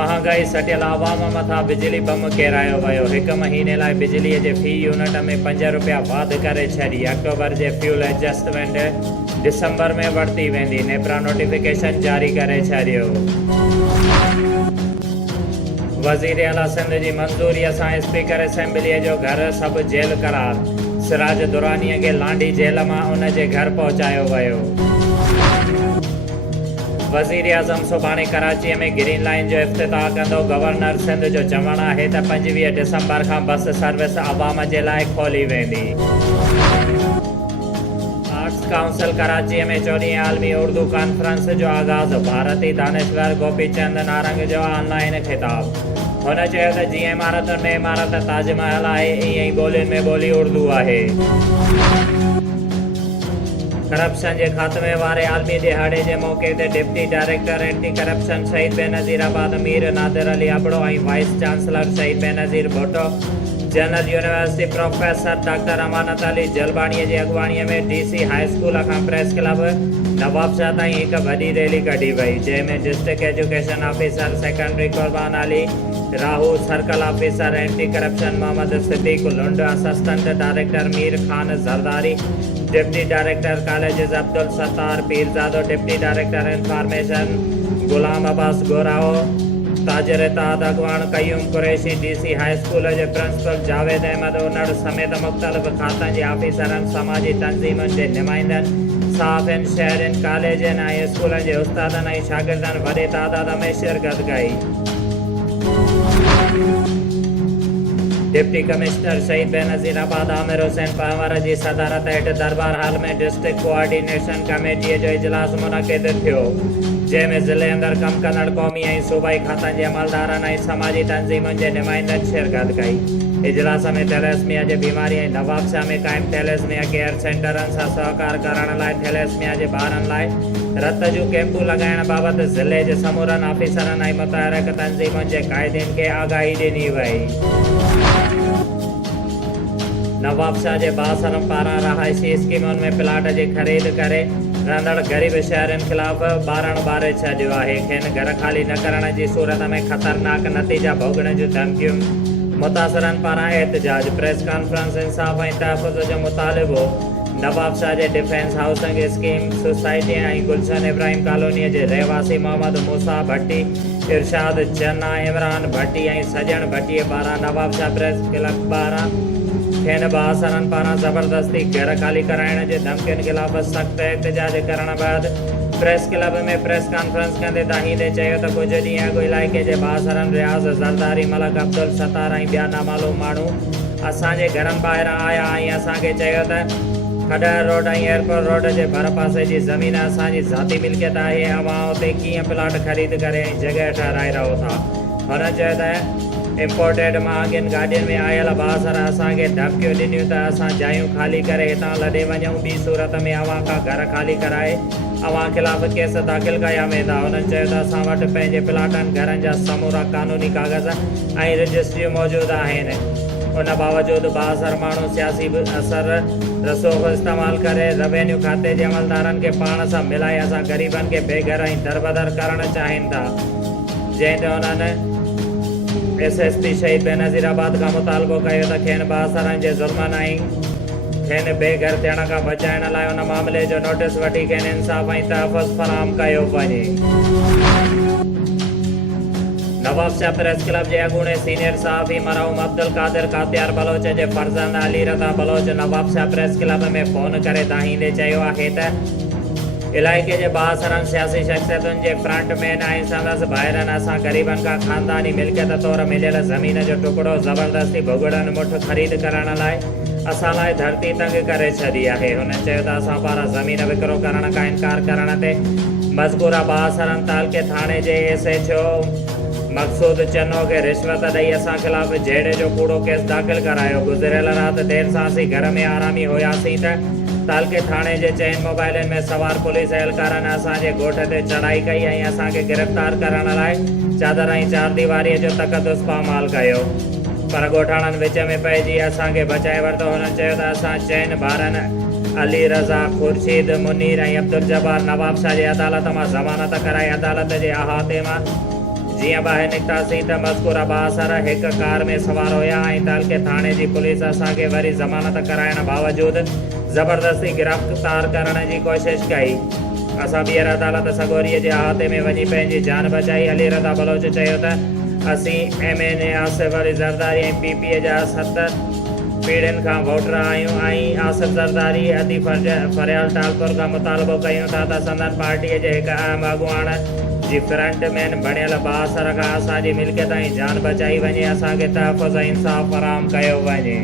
महांगाई सटियल आवाम मथां बिजली बम केरायो वियो। 1 महीने लाइ बिजलीअ जे फी यूनिट में 5 रुपया वाध करे छॾी। अक्टूबर जे फ्यूल एडजस्टमेंट दिसंबर में वरिती वेंदी। नेपरा नोटिफिकेशन जारी करे छॾियो। वज़ीर आला सिंध जी मंज़ूरीअ सां स्पीकर असेंबलीअ जो घर सभु जेल करार। सिराज दुरानीअ खे लांडी जेल मां उन जे घर पहुचायो वियो। वज़ीर आज़म सुभाणे कराचीअ में ग्रीन लाइन जो इफ़्तिताह कंदो। गवर्नर सिंध जो चवणु आहे त 25 दिसंबर खां बस सर्विस आवाम जे लाइ खोली वेंदी। आर्ट्स काउंसिल कराचीअ में 14हीं आलमी उर्दू कॉन्फ्रेंस जो आगाज़। भारती दानिश्वर गोपीचंद नारंग जो ऑनलाइन ख़िताब। हुन चयो त जीअं इमारतुनि में इमारत ताजमहल आहे, ईअं ई ॿोलियुनि में ॿोली उर्दू आहे। करप्शन के खात्मे वारे आलमी दिहाड़े के मौके ते डिप्टी डायरेक्टर एंटी करप्शन शहीद बेनज़ीराबाद मीर नादिर अली अबड़ो और vice chancellor Shaheed Benazir Bhutto, general university professor doctor Amanat Ali Jalbani की अगवाणी में DC हाई स्कूल का प्रेस क्लब नवाबशाह ताईं एक वही रैली कढ़ी वही, जैमें district education officer secondary Qurban Ali, राहू circle officer anti corruption Mohammad Siddique Lund, assistant director Mir Khan Zardari, deputy director colleges Abdul Sattar Pirzado, deputy director information Ghulam Abbas Gorao, ताजर ताद अगवान Qayyum Qureshi, DC high school के प्रिंसिपल जावेद अहमद उनड़ समेत मुख्तलिफ खातन के ऑफिसरन, समाजी तंजीमुन के नुमाइंदन, साफ़िन, शहरन, कॉलेजन और स्कूलन के उस्तादन और शागिर्दन वडे तादाद में शिरकत कई। डिप्टी कमिश्नर शहीद बेनज़ीराबाद आमिर हुसैन पंवर की सदारत हेठ दरबार हाल में डिस्ट्रिक्ट कोऑर्डिनेशन कमेटी जो इजलास मुनक़िद थियो, जैमें ज़िले अंदर कम कंदड़ क़ौमी और सूबाई खातन के अमलदारन और समाजी तंजीमुन के नुमाइंदन शिरकत कई। इजलास में थैलेसमिया की बीमारी और नवाबशाह में कायम थैलेसमिया केयर सेंटरन से सहकार करण लाइ थैलेसमिया के ॿारनि लाइ रत जूं कैंपूं लगाइण बाबत ज़िले के समूरन ऑफिसरन और मुतहरक तंजीमुन के कायदीन के आगाही ॾिनी वई। नवाबशाह के बासरम पारां रहायशी स्कीमुनि में प्लाट की खरीद करे रहंदड़ गरीब शहरन खिलाफ ॿारण ॿारे छॾियो आहे। खेनि घर खाली न करण की सूरत में खतरनाक नतीजा भोगण जूं धमकियूं। मुतासरन पारां एहतजाज, प्रेस कॉन्फ्रेंस, इंसाफ और तहफ़ुज़ जो मुतालिबो। नवाबशाह के डिफेंस हाउसिंग स्कीम सोसाइटी और गुलशन इब्राहिम कॉलोनी के रहवासी मोहम्मद मूसा भट्टी, इरशाद चन्ना, इमरान भट्टी और सजन भट्टी पारां नवाबशाह प्रेस क्लब पारां खेनि बासरन पारां ज़बरदस्ती घर खाली कराइण जे धमकियुनि खिलाफ़ सख़्त एहतजाज करण बाद प्रेस क्लब में प्रेस कॉन्फ्रेंस कंदे ताहीदे चयो त कुछ ॾींहं अॻु इलाइक़े जे बासरन रियाज़ जरदारी, मलक अब्दुल सत्तार और ॿिया नामालूम माण्हू असांजे घरनि ॿाहिरां आया ऐं असांखे चयो त खडर रोड और एयरपोर्ट रोड के भर पासे की ज़मीन असांजी ज़ाती मिल्कियत है, अवां उते कीअं प्लाट खरीद करे जगह ठहराए रहो था। हुन चयो त इम्पोर्टेड मांगिन गाड़ियुनि में आयल बासर असांखे धमकियूं ॾिनियूं त असां जायूं खाली करे हितां लॾे वञूं, ॿी सूरत में अवां खां घर खाली कराए अवां खिलाफ़ केस दाख़िल कया वेंदा। हुननि चयो त असां वटि पंहिंजे प्लाटनि घरनि जा समूरा कानूनी कागज़ ऐं रजिस्ट्रियूं मौजूदु आहिनि। उन बावजूद बासर माण्हू सियासी असर रसूख़ इस्तेमाल करे रेवेन्यू खाते के अमलदारन के पाण सां मिलाए असां ग़रीबन के बेघर और दरबदर करण चाहिनि था, जंहिं ते उन्हनि SSP शहीद बेनज़ीराबाद का मुतालबो किया त खेनि बासरन के ज़ुल्मन ऐं खेनि बेघर थियण खां बचाइण लाइ उन मामले जो नोटिस वठी खेनि इंसाफ़ और तहफ़ुज़ फराहम कयो वञे। नवाबशाह प्रेस क्लब के अगूणे सीनियर सहाफ़ी मरहूम अब्दुल कादिर कातियार बलोच के फर्जंद अली रज़ा बलोच नवाबशाह प्रेस क्लब में फ़ोन करे ताहींदे चयो आहे त इलाइक़े के बासरन सियासी शख्सियतुनि के फ्रंट मैन ऐं संदसि भाइरनि असां ग़रीबनि खां ख़ानदानी मिल्कियत तौर मिलियल ज़मीन जो टुकड़ो ज़बरदस्ती भुगड़नि मुठ ख़रीद करण लाइ असां लाइ धरती तंग करे छॾी आहे। हुननि चयो त असां पारां ज़मीन विकिरो करण खां इनकार करण ते मज़कूरा बासरन तालके थाणे के SHO मक़सूद चन्नो के रिश्वत ॾेई असां खिलाफ़ जहिड़े जो कूड़ो केस दाख़िल करायो। गुज़िरियल राति देर सां असीं घर में आरामी हुआसीं त तालके थाणे के चैन मोबाइल में सवार पुलिस एहलकारन असांजे गोठ ते चढ़ाई कई ऐं असांखे गिरफ़्तार करण लाइ चादर ऐं चार दीवारीअ जो तक़दुस पामाल कयो, पर ॻोठाणनि विच में पइजी असांखे बचाए वरितो। हुननि चयो त असां चइनि ॿारनि अली रज़ा, खुर्शीद, मुनीर और अब्दुल जब्बार नवाबशाह की अदालत में ज़मानत कराए अदालत के अहाते में जीअं ॿाहिरि निकितासीं त मज़कूर बासर हिकु कार में सवार हुया ऐं तालके थाणे जी पुलिस असांखे वरी ज़मानत कराइण बावजूदि ज़बरदस्ती गिरफ़्तार करण जी कोशिशि कई। असां ॿीहर अदालत सगोरीअ जे अहाते में वञी पंहिंजी जान बचाई। अली रज़ा बलोच चयो त असीं MNA आसिफ अली ज़रदारी ऐं PPA जा 7 पीढ़ियुनि खां वोटर आहियूं ऐं आसिफ ज़रदारी अदी फरियाल टालपुर खां मुतालबो कयूं था त संदन पार्टीअ जे हिकु अहम अॻुवाण जी फ्रंट मैन बणियल बासर खां असांजी मिल्कियत ऐं जान बचाई वञे, असांखे तहफ़ुज़ इंसाफ़ फ़राहम कयो वञे।